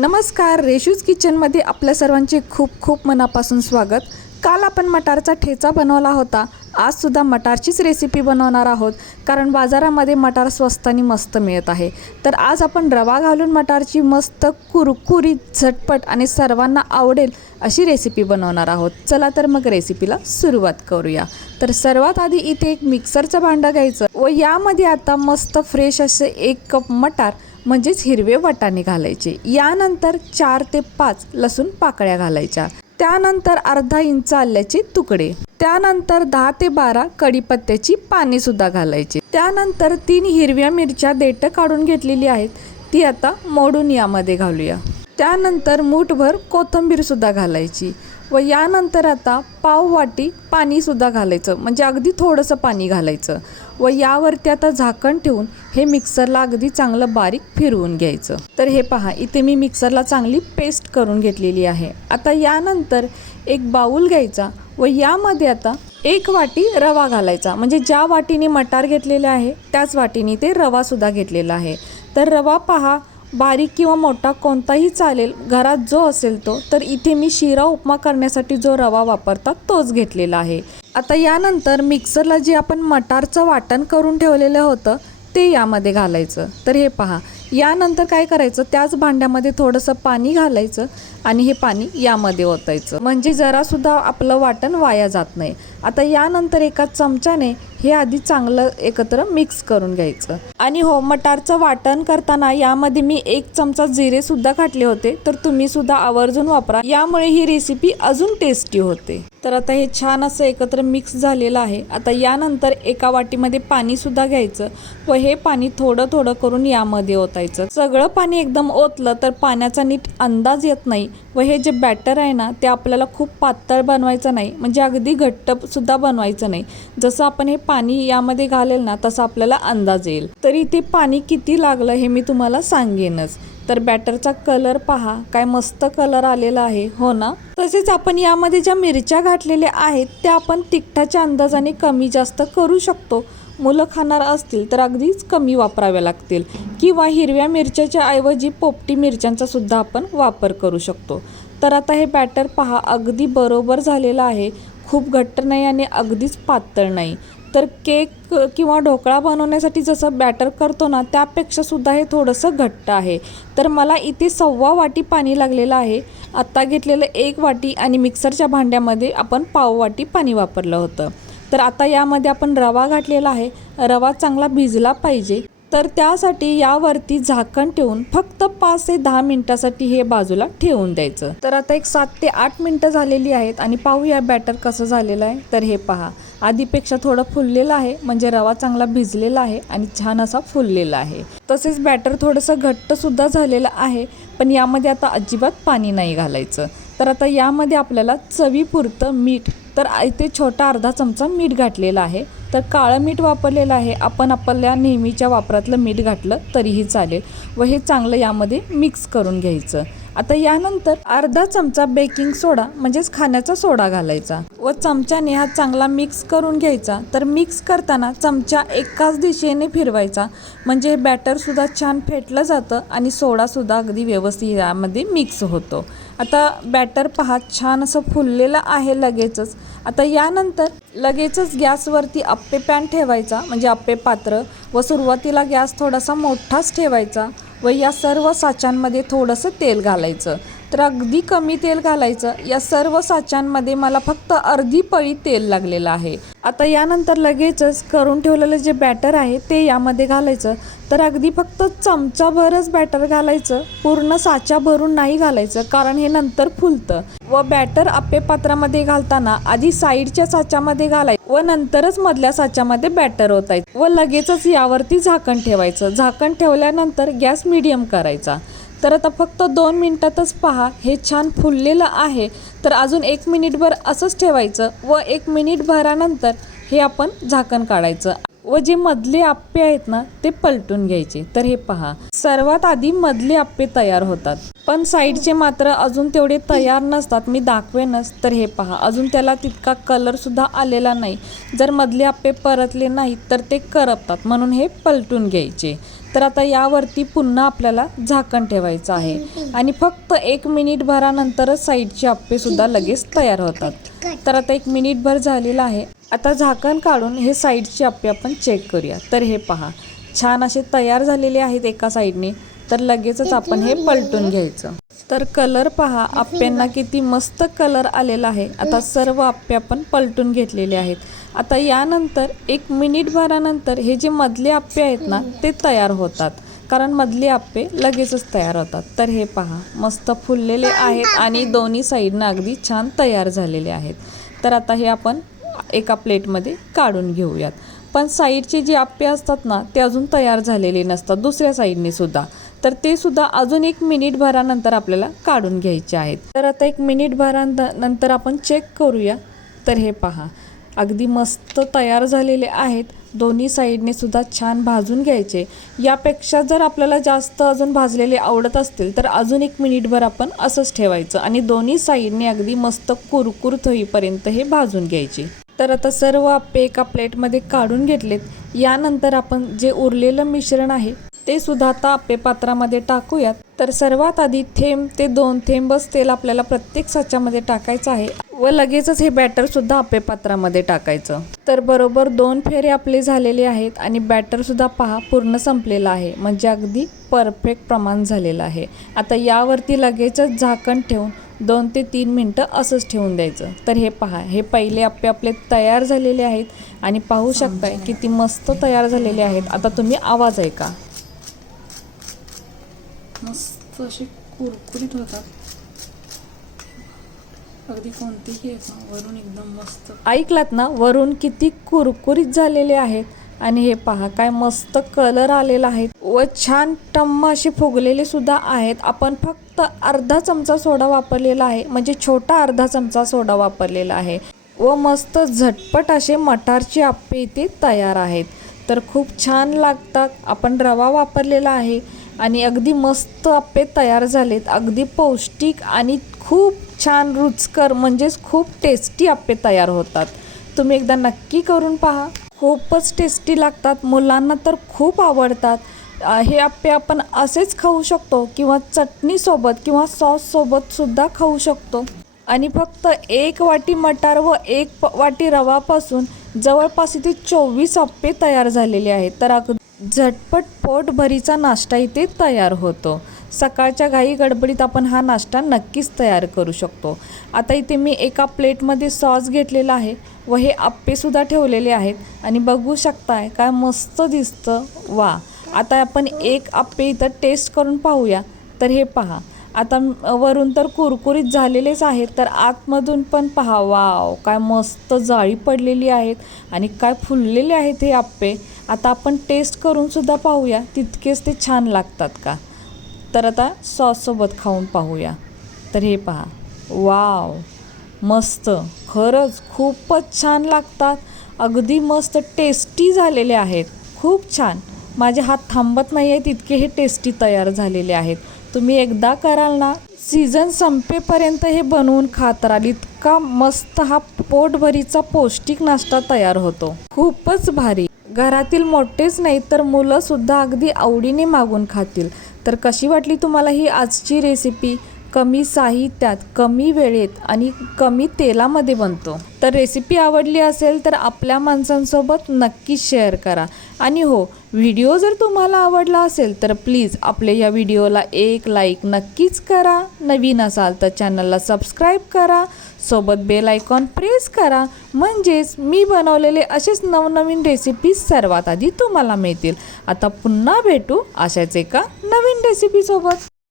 नमस्कार, रेशूज किचनमध्ये आपल्या सर्वांचे खूप खूप मनापासून स्वागत। काल आपण मटारचा ठेचा बनवला होता। आजसुद्धा मटारचीच रेसिपी बनवणार आहोत, कारण बाजारामध्ये मटार स्वस्त आणि मस्त मिळत आहे। तर आज आपण रवा घालून मटारची मस्त कुरकुरीत झटपट आणि सर्वांना आवडेल अशी रेसिपी बनवणार आहोत। चला तर मग रेसिपीला सुरुवात करूया। तर सर्वात आधी इथे एक मिक्सरचं भांडं घ्यायचं व यामध्ये आता मस्त फ्रेश असे 1 कप मटार म्हणजेच हिरवे वाटाणे घालायचे। यानंतर 4 ते 5 लसूण पाकळ्या घालायच्या। त्यानंतर अर्धा इंच आल्याचे तुकडे, त्यानंतर 10 ते 12 कढीपत्त्याची पाने सुद्धा घालायची। त्यानंतर 3 हिरव्या मिरच्या देठ काढून घेतलेली आहेत, ती आता मोडून यामध्ये घालूया। त्यानंतर मूठभर कोथिंबीर सुद्धा घालायची व यानंतर आता पाव वाटी पाणी सुद्धा घालायचं, म्हणजे अगदी थोडंसं पाणी घालायचं व यावरती आता झाकण ठेवून हे मिक्सरला अगदी चांगलं बारीक फिरवून घ्यायचं। तर हे पहा, इथे मी मिक्सरला चांगली पेस्ट करून घेतलेली आहे। आता यानंतर एक बाउल घ्यायचा व यामध्ये आता 1 वाटी रवा घालायचा, म्हणजे ज्या वाटीने मटार घेतलेले आहे त्याच वाटीने ते रवा सुद्धा घेतलेला आहे। तर रवा पहा, बारीक किंवा मोठा कोणताही चालेल, घरात जो असेल तो। तर इथे मी शिरा उपमा करण्यासाठी जो रवा वापरतात तोच घेतलेला आहे। आता यानंतर मिक्सरला जे आपण मटारचं वाटण करून ठेवलेलं होतं ते यामध्ये घालायचं। तर हे पहा, यानंतर काय करायचं, त्याच भांड्यामध्ये थोडंसं पाणी घालायचं आणि हे पाणी यामध्ये ओतायचं, म्हणजे जरासुद्धा आपलं वाटण वाया जात नाही। आता यानंतर एका चमच्याने हे आधी चांगलं एकत्र मिक्स करून घ्यायचं। आणि हो, मटारचं वाटण करताना यामध्ये मी 1 चमचा जिरे सुद्धा घातले होते, तर तुम्ही सुद्धा आवर्जून वापरा, यामुळे ही रेसिपी अजून टेस्टी होते। तर आता हे छान असं एकत्र मिक्स झालेलं आहे। आता यानंतर एका वाटीमध्ये पाणी सुद्धा घ्यायचं व हे पाणी थोडं थोडं करून यामध्ये ओतायचं। सगळं पाणी एकदम ओतलं तर पाण्याचा नीट अंदाज येत नाही व हे जे बॅटर आहे ना, ते आपल्याला खूप पातळ बनवायचं नाही, म्हणजे अगदी घट्ट सुद्धा बनवायचं नाही। जसं आपण हे पाणी यामध्ये घालेल ना, तसं आपल्याला अंदाज येईल। तरी ते पाणी किती लागलं हे मी तुम्हाला सांगेनच। तर बॅटरचा कलर पहा, काय मस्त कलर आलेला आहे, हो ना। तसेच आपण यामध्ये ज्या मिरच्या घातलेल्या आहेत त्या आपण तिखटाच्या अंदाजाने कमी जास्त करू शकतो। मुलं खाणार असतील तर अगदीच कमी वापराव्या लागतील, किंवा हिरव्या मिरच्याच्या ऐवजी पोपटी मिरच्यांचा सुद्धा आपण वापर करू शकतो। तर आता हे बॅटर पहा, अगदी बरोबर झालेलं आहे, खूप घट्ट नाही आणि अगदीच पातळ नाही। तर केक किंवा ढोकळा बनवण्यासाठी जसं बॅटर करतो ना, त्यापेक्षा सुद्धा हे थोडंसं घट्ट आहे। तर मला इथे 1.25 वाटी पाणी लागलेलं आहे। आत्ता घेतलेलं 1 वाटी आणि मिक्सरच्या भांड्यामध्ये आपण पाव वाटी पाणी वापरलं होतं। तर आता यामध्ये आपण रवा घातलेला आहे, रवा चांगला भिजला पाहिजे, तर त्यासाठी यावरती झाकण ठेवून फक्त 5 ते 10 मिनिटासाठी हे बाजूला ठेवून द्यायचं। तर आता एक 7 ते 8 मिनिटं झालेली आहेत आणि पाहूया बॅटर कसं झालेलं आहे। तर हे पहा, आधीपेक्षा थोडं फुललेलं आहे, म्हणजे रवा चांगला भिजलेला आहे आणि छान असा फुललेला आहे। तसेच बॅटर थोडंसं घट्ट सुद्धा झालेलं आहे, पण यामध्ये आता अजिबात पाणी नाही घालायचं। तर आता यामध्ये आपल्याला चवीपुरतं मीठ, तर इथे छोटा अर्धा चमचा मीठ घातलेला आहे। तर काळं मीठ वापरलेलं आहे, आपण आपल्या नेहमीच्या वापरातलं मीठ घातलं तरीही चालेल व हे चांगलं यामध्ये मिक्स करून घ्यायचं। आता यानंतर अर्धा चमचा बेकिंग सोडा म्हणजेच खाण्याचा सोडा घालायचा व चमच्याने हा चांगला मिक्स करून घ्यायचा। तर मिक्स करताना चमचा एकाच दिशेने फिरवायचा, म्हणजे हे बॅटर सुद्धा छान फेटलं जातं आणि सोडा सुद्धा अगदी व्यवस्थित यामध्ये मिक्स होतो। आता बॅटर पहा, छान असं फुललेलं आहे लगेचच। आता यानंतर लगेचच गॅसवरती अप्पे पॅन ठेवायचा, म्हणजे अप्पे पात्र, व सुरुवातीला गॅस थोडासा मोठाच ठेवायचा व या सर्व साच्यांमध्ये थोडंसं तेल घालायचं। तर अगदी कमी तेल घालायचं। या सर्व साच्यांमध्ये मला फक्त अर्धी पळी तेल लागलेलं आहे। आता यानंतर लगेचच करून ठेवलेलं जे बॅटर आहे ते यामध्ये घालायचं। तर अगदी फक्त चमचाभरच बॅटर घालायचं, पूर्ण साचा भरून नाही घालायचं, कारण हे नंतर फुलतं। व बॅटर अप्पे पात्रामध्ये घालताना आधी साईडच्या साच्यामध्ये घालायचं व नंतरच मधल्या साच्यामध्ये बॅटर ओतायचं व लगेचच यावरती झाकण ठेवायचं। झाकण ठेवल्यानंतर गॅस मीडियम करायचा। तर आता फक्त 2 मिनिटातच पहा, हे छान फुललेलं आहे। तर अजून 1 मिनिटभर असंच ठेवायचं व 1 मिनिटभरानंतर हे आपण झाकण काढायचं व जे मधले अप्पे आहेत ना, ते पलटून घ्यायचे। तर हे पहा, सर्वात आधी मधले अप्पे तयार होतात, पण साईडचे मात्र अजून तेवढे तयार नसतात, मी दाखवेनच। तर हे पहा, अजून त्याला तितका कलर सुद्धा आलेला नाही। जर मधले अप्पे परतले नाहीत तर ते करपतात, म्हणून हे पलटून घ्यायचे। तर आता यावरती पुन्हा आपल्याला झाकण ठेवायचं आहे आणि फक्त 1 मिनिट भरानंतरच साईडचे आप्पेसुद्धा लगेच तयार होतात. तर आता 1 मिनिटभर झालेलं आहे. आता झाकण काढून हे साईडचे आप्पे आपण चेक करूया. तर हे पहा, छान असे तयार झालेले आहेत एका साईडने. तर लगेचच आपण हे पलटून घ्यायचं. तर कलर पहा, आप्प्यांना किती मस्त कलर आलेला आहे. आता सर्व आप्पे आपण पलटून घेतलेले आहेत. आता यानंतर 1 मिनिट भरानंतर हे जे मधले आप्पे आहेत ना ते तयार होतात, कारण मधले आप्पे लगेचच तयार होतात. तर हे पहा, मस्त फुललेले आहेत आणि दोन्ही साईडनं अगदी छान तयार झालेले आहेत. तर आता हे आपण एका प्लेटमध्ये काढून घेऊयात. पण साईडचे जे आप्पे असतात ना ते अजून तयार झालेले नसतात दुसऱ्या साईडने सुद्धा. तर ते सुद्धा अजून 1 मिनिट भरानंतर आपल्याला काढून घ्यायचे आहेत. तर आता 1 मिनिट भरानंतर आपण चेक करूया. तर हे पहा, अगदी मस्त तयार झालेले आहेत. दोन्ही साईडने सुद्धा छान भाजून घ्यायचे. यापेक्षा जर आपल्याला जास्त अजून भाजलेले आवडत असतील तर अजून 1 मिनिटभर आपण असंच ठेवायचं आणि दोन्ही साईडने अगदी मस्त कुरकुरीत होईपर्यंत हे भाजून घ्यायचे. तर आता सर्व आप्पे एका प्लेटमध्ये काढून घेतलेत. यानंतर आपण जे उरलेलं मिश्रण आहे ते सुद्धा आता आप्पे पात्रामध्ये टाकूयात. तर सर्वात आधी थेंब ते 2 थेंबच तेल आपल्याला प्रत्येक साच्यामध्ये टाकायचं आहे व लगेचच हे बॅटर सुद्धा आप्पे पात्रामध्ये टाकायचं. तर बरोबर 2 फेरे आपले झालेले आहेत आणि बॅटर सुद्धा पहा पूर्ण संपलेलं आहे, म्हणजे अगदी परफेक्ट प्रमाण झालेलं आहे. आता यावरती लगेचच झाकण ठेवून 2 ते 3 मिनटं असंच ठेवून द्यायचं. तर हे पहा, हे पहिले आप्पे आपले तयार झालेले आहेत आणि पाहू शकताय किती मस्त तयार झालेले आहेत. आता तुम्ही आवाज ऐका, मस्त असे कुरकुरीत होतात. अगदी कोणतेही वरून एकदम मस्त ऐकलात ना, वरून किती कुरकुरीत झालेले आहेत. आणि हे पहा, काय मस्त कलर आलेला आहे व छान टम्म असे फुगलेले सुद्धा आहेत. आपण फक्त अर्धा चमचा सोडा वापरलेला आहे, म्हणजे छोटा अर्धा चमचा सोडा वापरलेला आहे व मस्त झटपट असे मटारचे आप्पे इथे तयार आहेत. तर खूप छान लागतात. आपण रवा वापरलेला आहे आणि अगदी मस्त आप्पे तयार झालेत. अगदी पौष्टिक आणि खूप छान रुचकर, म्हणजेच खूप टेस्टी आप्पे तयार होतात. तुम्ही एकदा नक्की करून पहा, खूपच टेस्टी लागतात. मुलांना तर खूप आवडतात. हे आप्पे आपण असेच खाऊ शकतो किंवा चटणीसोबत किंवा सॉससोबत सुद्धा खाऊ शकतो. आणि फक्त 1 वाटी मटार व 1 वाटी रवापासून जवळपास इथे 24 आप्पे तयार झालेले आहेत. तर झटपट पोटभरीचा नाश्ता इथे तयार होतो. सकाळच्या घाई गडबडीत आपण हा नाश्ता नक्कीच तयार करू शकतो. आता इथे मी एका प्लेटमध्ये सॉस घेतलेला आहे व हे आप्पेसुद्धा ठेवलेले आहेत आणि बघू शकताय काय मस्त दिसतं. वा, आता आपण 1 आप्पे इथं टेस्ट करून पाहूया. तर हे पहा, आता वरून तर कुरकुरीत झालेलेच आहेत, तर आतमधून पण पहा, वाव, काय मस्त जाळी पडलेली आहेत आणि काय फुललेले आहेत हे आप्पे. आता आपण टेस्ट करून सुद्धा पाहूया तितकेच ते छान लागतात का. तर आता सॉससोबत खाऊन पाहूया. तर हे पहा, वाव, मस्त, खरंच खूपच छान लागतात. अगदी मस्त टेस्टी झालेले आहेत, खूप छान. माझे हात थांबत नाही आहेत इतके हे टेस्टी तयार झालेले आहेत. तुम्ही एकदा कराल ना, सीझन संपेपर्यंत हे बनवून खात राहाल. इतका मस्त हा पोटभरीचा पौष्टिक नाश्ता तयार होतो. खूपच भारी. घरातील मोठेच नाही तर मुलंसुद्धा अगदी आवडीने मागून खातील. तर कशी वाटली तुम्हाला ही आजची रेसिपी? कमी साहित्यात, कमी वेळेत आणि कमी तेलामध्ये बनतो. तर रेसिपी आवडली असेल तर आपल्या माणसांसोबत नक्की शेअर करा. आणि हो, व्हिडिओ जर तुम्हाला आवडला असेल तर प्लीज आपल्या या व्हिडिओला 1 लाईक नक्कीच करा. नवीन असाल तर चॅनलला सबस्क्राईब करा, सोबत बेल आयकॉन प्रेस करा, म्हणजेच मी बनवलेले असेच नवनवीन रेसिपीज सर्वात आधी तुम्हाला मिळतील. आता पुन्हा भेटू अशाच एका नवीन रेसिपीसोबत.